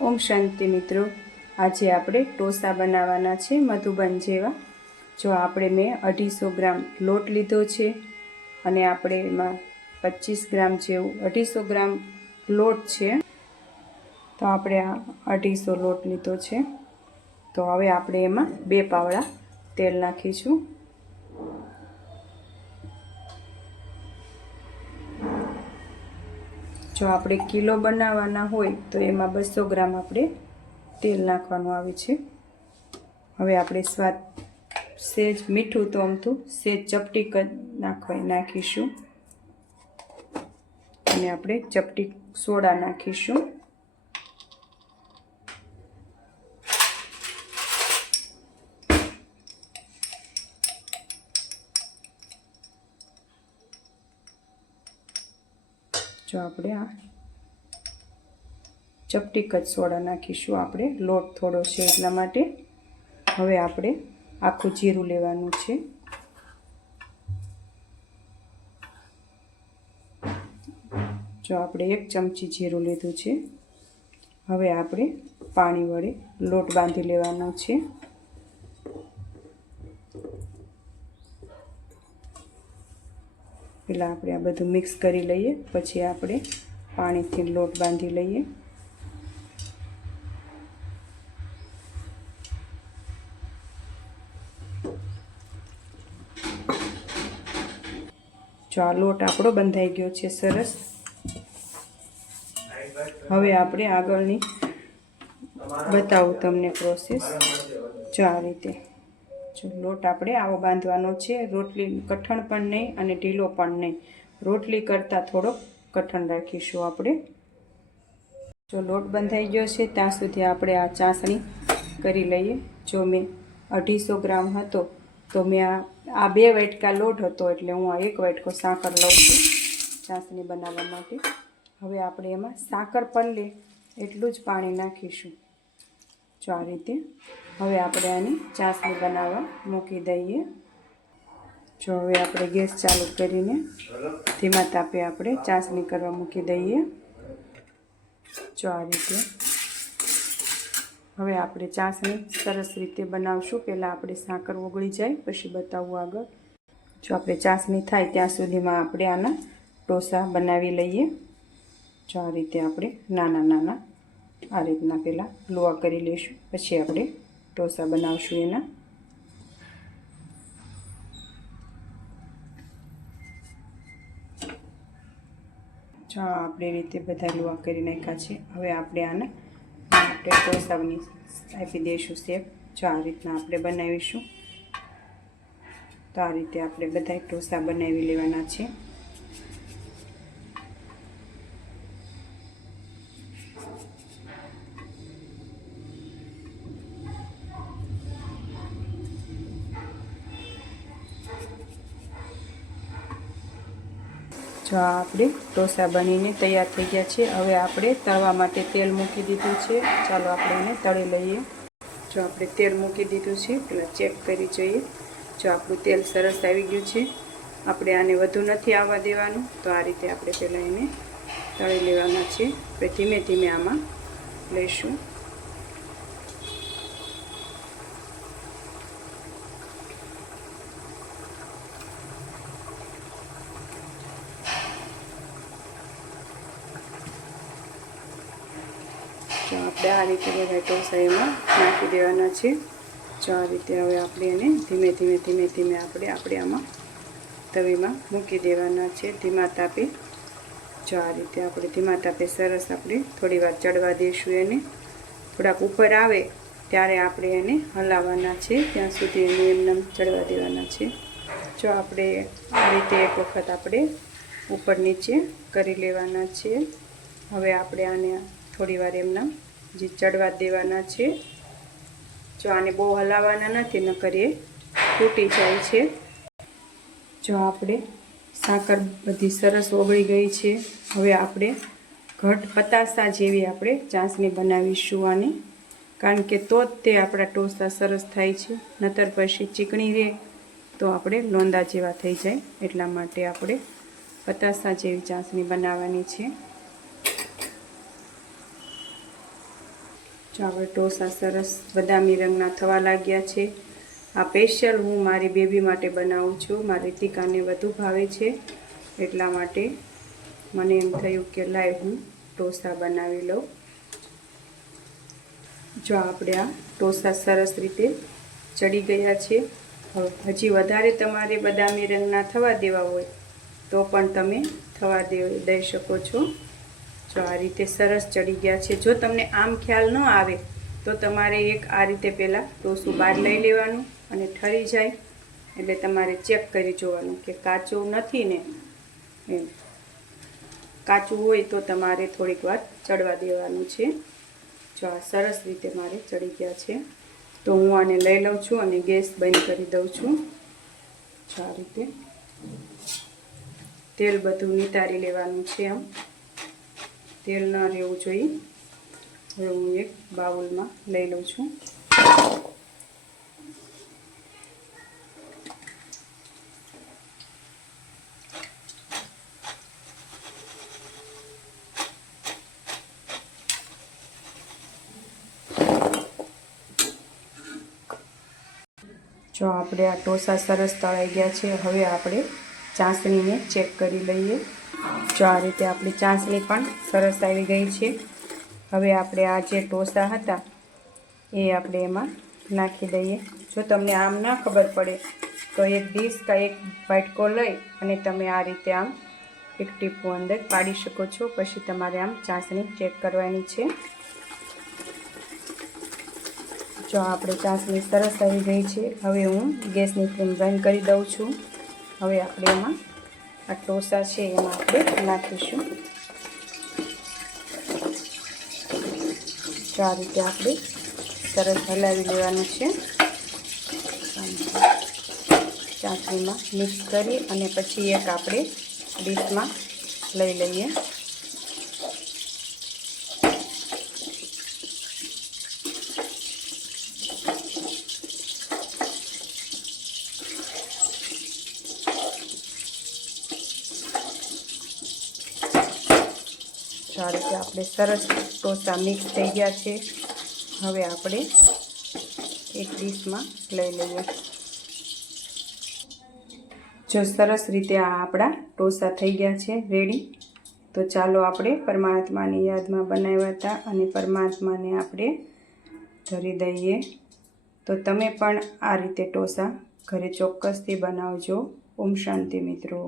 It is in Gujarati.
ઓમ શાંતિ મિત્રો, આજે આપણે ઢોસા બનાવવાના છે મધુબન જેવા। જો આપણે મેં 250 ગ્રામ લોટ લીધો છે અને આપણે એમાં 25 ગ્રામ જેવું 250 ગ્રામ લોટ છે। તો આપણે આ 250 લોટ લીધો છે। તો હવે આપણે એમાં 2 પાવડા તેલ નાખીશું। જો આપણે કિલો બનાવવાના હોય તો એમાં 200 ગ્રામ આપણે તેલ નાખવાનું આવે છે। હવે આપણે સ્વાદ સેજ મીઠું તો અમથું સેજ ચપટી નાખીશું અને આપણે ચપટી સોડા નાખીશું। જો આપણે આ ચપટી જ સોડા નાખીશું, આપણે લોટ થોડો છે એટલા માટે। હવે આપણે આખું જીરું લેવાનું છે। જો આપણે 1 ચમચી જીરું લીધું છે। હવે આપણે પાણી વડે લોટ બાંધી લેવાનો છે। પહેલાં આપણે આ બધું મિક્સ કરી લઈએ, પછી આપણે પાણીથી લોટ બાંધી લઈએ। જો આ લોટ આપણો બંધાઈ ગયો છે સરસ। હવે આપણે આગળની બતાવું તમને પ્રોસેસ। જો આ રીતે જો લોટ આપણે આવો બાંધવાનો છે, રોટલી કઠણ પણ નહીં અને ઢીલો પણ નહીં, રોટલી કરતાં થોડોક કઠણ રાખીશું આપણે। જો લોટ બંધાઈ ગયો છે ત્યાં સુધી આપણે આ ચાસણી કરી લઈએ। જો મેં 250 ગ્રામ હતો તો મેં આ 2 વાટકા લોટ હતો એટલે હું આ 1 વાટકો સાકર લઉં છું ચાસણી બનાવવા માટે। હવે આપણે એમાં સાકર પલળે એટલું જ પાણી નાખીશું। જો આ રીતે હવે આપણે આની ચાસણી બનાવવા મૂકી દઈએ। જો હવે આપણે ગેસ ચાલુ કરીને ધીમા તાપે આપણે ચાસણી કરવા મૂકી દઈએ। જો આ રીતે હવે આપણે ચાસણી સરસ રીતે બનાવશું। પહેલાં આપણે સાકર ઓગળી જાય પછી બતાવવું આગળ। જો આપણે ચાસણી થાય ત્યાં સુધીમાં આપણે આના ઢોસા બનાવી લઈએ। જો આ રીતે આપણે નાના નાના આ રીતના પહેલાં લોવા કરી લઈશું, પછી આપણે ઢોસા બનાવશું એના। જો આપણે રીતે બધા લોવા કરી નાખ્યા છે। હવે આપણે આને આપણે ઢોસાની આપી દઈશું શેપ। જો આ રીતના આપણે બનાવીશું। તો આ રીતે આપણે બધા ઢોસા બનાવી લેવાના છે। જો આપણે ઢોસા બનીને તૈયાર થઈ ગયા છે। હવે આપણે તળવા માટે તેલ મૂકી દીધું છે, ચાલો આપણે એને તળી લઈએ। જો આપણે તેલ મૂકી દીધું છે, પહેલાં ચેક કરી જોઈએ। જો આપણું તેલ સરસ આવી ગયું છે, આપણે આને વધુ નથી આવવા દેવાનું। તો આ રીતે આપણે પહેલાં એને તળી લેવાના છે। આપણે ધીમે ધીમે આમાં લઈશું। જો આપણે આ રીતે બધા ઢોસા એમાં નાખી દેવાના છે। જો આ રીતે હવે આપણે એને ધીમે ધીમે આપણે આમાં તવીમાં મૂકી દેવાના છે ધીમા તાપે। જો આ રીતે આપણે ધીમા તાપે સરસ આપણે થોડી વાર ચડવા દઈશું એને। થોડાક ઉપર આવે ત્યારે આપણે એને હલાવવાના છે, ત્યાં સુધી એને એમને ચડવા દેવાના છે। જો આપણે આ રીતે એક વખત આપણે ઉપર નીચે કરી લેવાના છે। હવે આપણે આને થોડી વાર એમના જે ચડવા દેવાના છે। જો આને બહુ હલાવવાના નથી, ન કરીએ તૂટી જાય છે। જો આપણે સાકર બધી સરસ ઓગળી ગઈ છે। હવે આપણે ઘટ પતાસા જેવી આપણે ચાસણી બનાવીશું આની, કારણ કે તો જ તે આપણા ઢોસા સરસ થાય છે, નતર પછી ચીકણી રહે તો આપણે લોંદા જેવા થઈ જાય। એટલા માટે આપણે પતાસા જેવી ચાસણી બનાવવાની છે। જો આપણે ઢોસા સરસ બદામી રંગના થવા લાગ્યા છે. આ સ્પેશિયલ હું મારી બેબી માટે બનાવું છું. મારી રીતિકાને વધુ ભાવે છે, એટલા માટે મને એમ થયું કે લાય હું ઢોસા બનાવી લઉં. જો આપણે આ ઢોસા સરસ રીતે ચડી ગયા છે. હજી વધારે તમારે બદામી રંગના થવા દેવા હોય તો પણ તમે થવા દઈ શકો છો. જો આ રીતે સરસ ચડી ગયા છે. જો તમને આમ ખ્યાલ ન આવે તો તમારે એક આ રીતે પહેલાં ઢોસું બહાર લઈ લેવાનું અને ઠરી જાય એટલે તમારે ચેક કરી જોવાનું કે કાચું નથી ને. એમ કાચું હોય તો તમારે થોડીક વાર ચડવા દેવાનું છે. જો આ સરસ રીતે મારે ચડી ગયા છે તો હું આને લઈ લઉં છું અને ગેસ બંધ કરી દઉં છું. જો આ રીતે તેલ બધું નિતારી લેવાનું છે. આમ તેલ ન રહેવું જોઈએ. હવે હું એક બાઉલમાં લઈ લઉં છું. જો આપણે આ ઢોસા સરસ તળાઈ ગયા છે. હવે આપણે ચાસણીને ચેક કરી લઈએ. જો આ રીતે આપણી ચાસણી પણ સરસ આવી ગઈ છે. હવે આપણે આ જે ઢોસા હતા એ આપણે એમાં નાખી દઈએ. જો તમને આમ ના ખબર પડે તો એક ડીશ કે એક વાટકો લઈ અને તમે આ રીતે આમ એક ટીપું અંદર પાડી શકો છો. પછી તમારે આમ ચાસણી ચેક કરવાની છે. જો આપણે ચાસણી સરસ આવી ગઈ છે. હવે હું ગેસની ફ્લેમ બંધ કરી દઉં છું. હવે આપણે એમાં આ ઢોસા છે એમાં આપણે નાખીશું. તો આ રીતે આપણે સરસ હલાવી લેવાનું છે. ચાસણીમાં મિક્સ કરી અને પછી એક આપણે ડીશમાં લઈ લઈએ. આ રીતે આપણે સરસ ઢોસા મિક્સ થઈ ગયા છે. હવે આપણે એક ડીશમાં લઈ લઈએ. જો સરસ રીતે આ આપણા ઢોસા થઈ ગયા છે રેડી. તો ચાલો આપણે પરમાત્માની યાદમાં બનાવ્યા હતા અને પરમાત્માને આપણે ધરી દઈએ. તો તમે પણ આ રીતે ઢોસા ઘરે ચોક્કસથી બનાવજો. ઓમ શાંતિ મિત્રો.